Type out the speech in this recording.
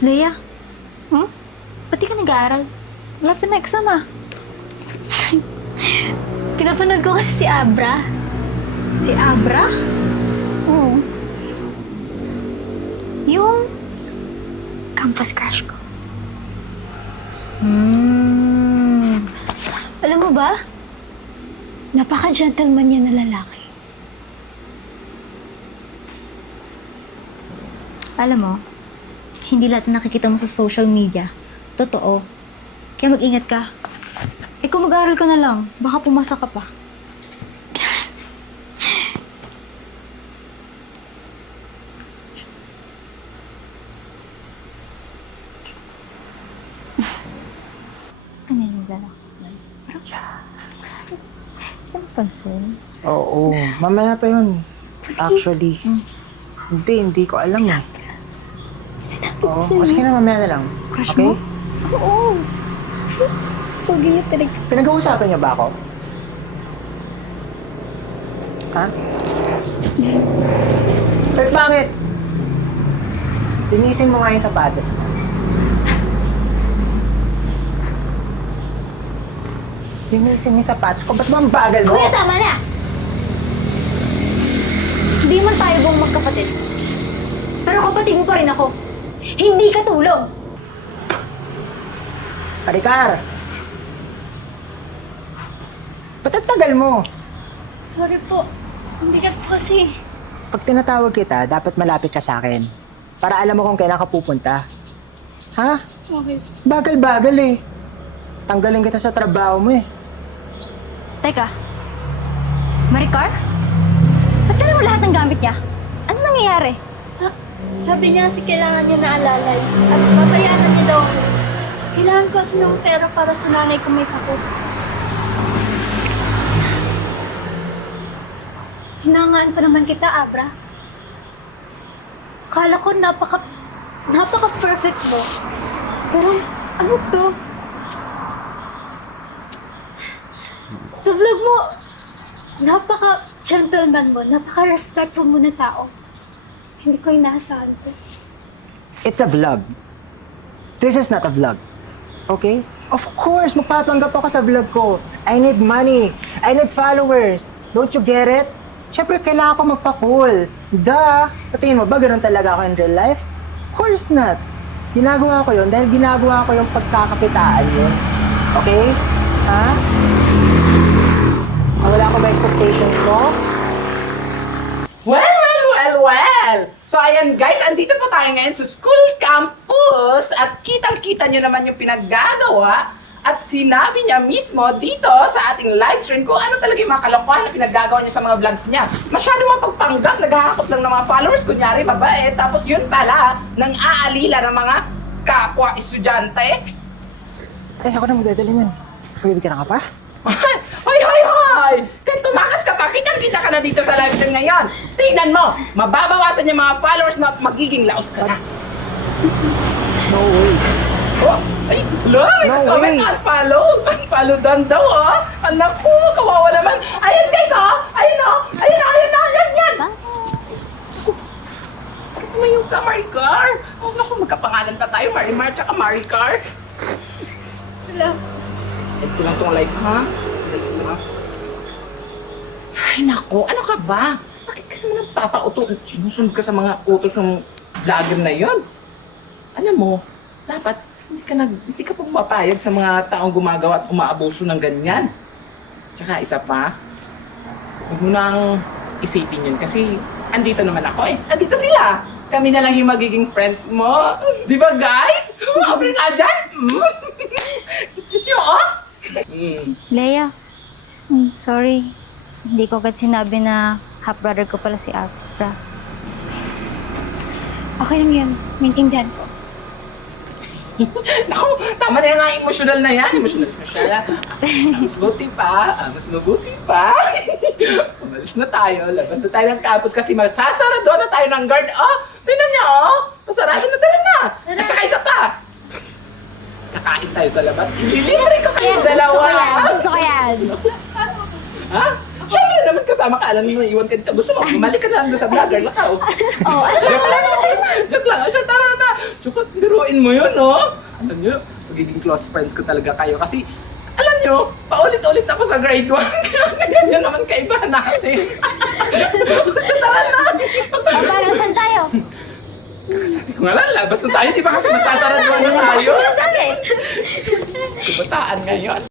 Leia, ba't di ka nag-aaral? Wala pa na exam ah. Pinapanood ko kasi si Abra. Si Abra? Oo. Yung campus crush ko. Alam mo ba? Napaka-gentleman niya na lalaki. Alam mo, hindi lahat na nakikita mo sa social media. Totoo. Kaya mag-ingat ka. Eh kung mag-aaral ka na lang, baka pumasa ka pa. Saan na yung lalaki? Ano pansin? Oo, mamaya pa yun. Actually. Hindi ko alam eh. Sinabi Oo, ko sa'yo. kasi na mamaya na lang. Crush Okay? mo? Oo. Pogi niya talaga. Pinag-uusapan niya ba ako? Ha? Pero bakit? Linisin mo nga yung sapatos mo. Linisin mo yung sapatos ko. Ba't ba ang bagal mo? Kuya, tama na! Hindi man tayo buong magkapatid. Pero kapatid mo pa rin ako. Hindi ka tulong! Karikar! Ba't ang tagal mo? Sorry po. Ang bigat po kasi. Pag tinatawag kita, dapat malapit ka sa akin. Para alam mo kung kailan ka pupunta. Ha? Okay. Bagal-bagal eh. Tanggalin kita sa trabaho mo eh. Teka, Maricar? Ba't ka mo lahat ng gamit niya? Ano nangyayari? Sabi niya kasi kailangan niya na alalay. At babayaran niya daw ako. Kailangan ko kasi ng pera para sa nanay ko may sakit. Hinangaan pa naman kita, Abra. Akala ko napaka-perfect mo. Pero ano to? Sa vlog mo, napaka-gentleman mo, napaka-respectful mo na tao. Hindi ko inaasahan to. It's a vlog. This is not a vlog. Okay? Of course, magpapanggap ako sa vlog ko. I need money. I need followers. Don't you get it? Siyempre, kailangan ko magpa-cool. Duh! Patingin mo ba, ganun talaga ako in real life? Of course not. Ginagawa ko yun dahil ginagawa ko yung pagkakakitaan yun. Okay? Ha? Wala ko ba expectations mo? Well! So ayan guys, andito po tayo ngayon sa school campus at kitang-kita nyo naman yung pinaggagawa at sinabi niya mismo dito sa ating live stream kung ano talaga yung mga kalokohan na pinaggagawa niya sa mga vlogs niya. Masyado mapagpanggap, naghahakot lang ng mga followers, kunyari mabait, tapos yun pala, nang aalila ng mga kapwa estudyante. Eh, ako na magdadali man. Pwede ka na ka pa? Hoy! Kaya tumakas ka pa, kitang-kita ka na dito sa live stream ngayon. Tingnan mo, mababawasan yung mga followers mo at magiging laos ka na. No way. Oh, ay, wala, may No nag-comment, way. unfollow. Unfollow dan daw, oh. Anak ko, kawawa naman. Ayan guys, oh. Ayun, oh. Yan. Tumayo ka, Maricar. Oh, naku, magkapangalan pa tayo, Marimar, tsaka Maricar. Salamat. Ito lang tong live, ha? Ay, naku, ano ka ba? Bakit ka naman nagpapauto? Sinusunod ka sa mga utos ng vlogger na yon. Alam mo, dapat hindi ka pumapayag sa mga taong gumagawa at umaabuso ng ganyan. Tsaka isa pa, huwag mo nang isipin yun kasi andito naman ako eh. Andito sila. Kami na lang yung magiging friends mo. Di ba guys? Open ka dyan? Yung oh? Leia, sorry. Hindi ko agad sinabi na half-brother ko pala si Abra. Okay lang yan. Maintindihan ko. Naku, tama na yung nga emotional na yan. Emotional. Mas buti pa. Mas mabuti pa. Umalis na tayo. Labas na tayo ng campus kasi masasara doon na tayo ng guard. Oh, tingnan niyo, oh. Masarado na tara na. At saka isa pa. Kakain tayo sa labas. Ililibre ko kayong dalawa. Gusto ko yan! Ha? Siyempre naman kasama ka. Alam mo, iwan ka dito. Gusto mo, bumalik ka na lang doon sa vlogger. Lakaw. Oh, Joke lang. Joke lang. Siya, tara na. Joke, biruin Biruin mo yun, no? Alam nyo, magiging close friends ko talaga kayo. Kasi, alam nyo, paulit-ulit ako sa grade 1. Kaya ganyan naman kaiba natin. Tara na! Paano, saan tayo? Sabi ko nga lang, labas na tayo. Di ba kasi masasaraduan na tayo? Sabi! Kabataan ngayon.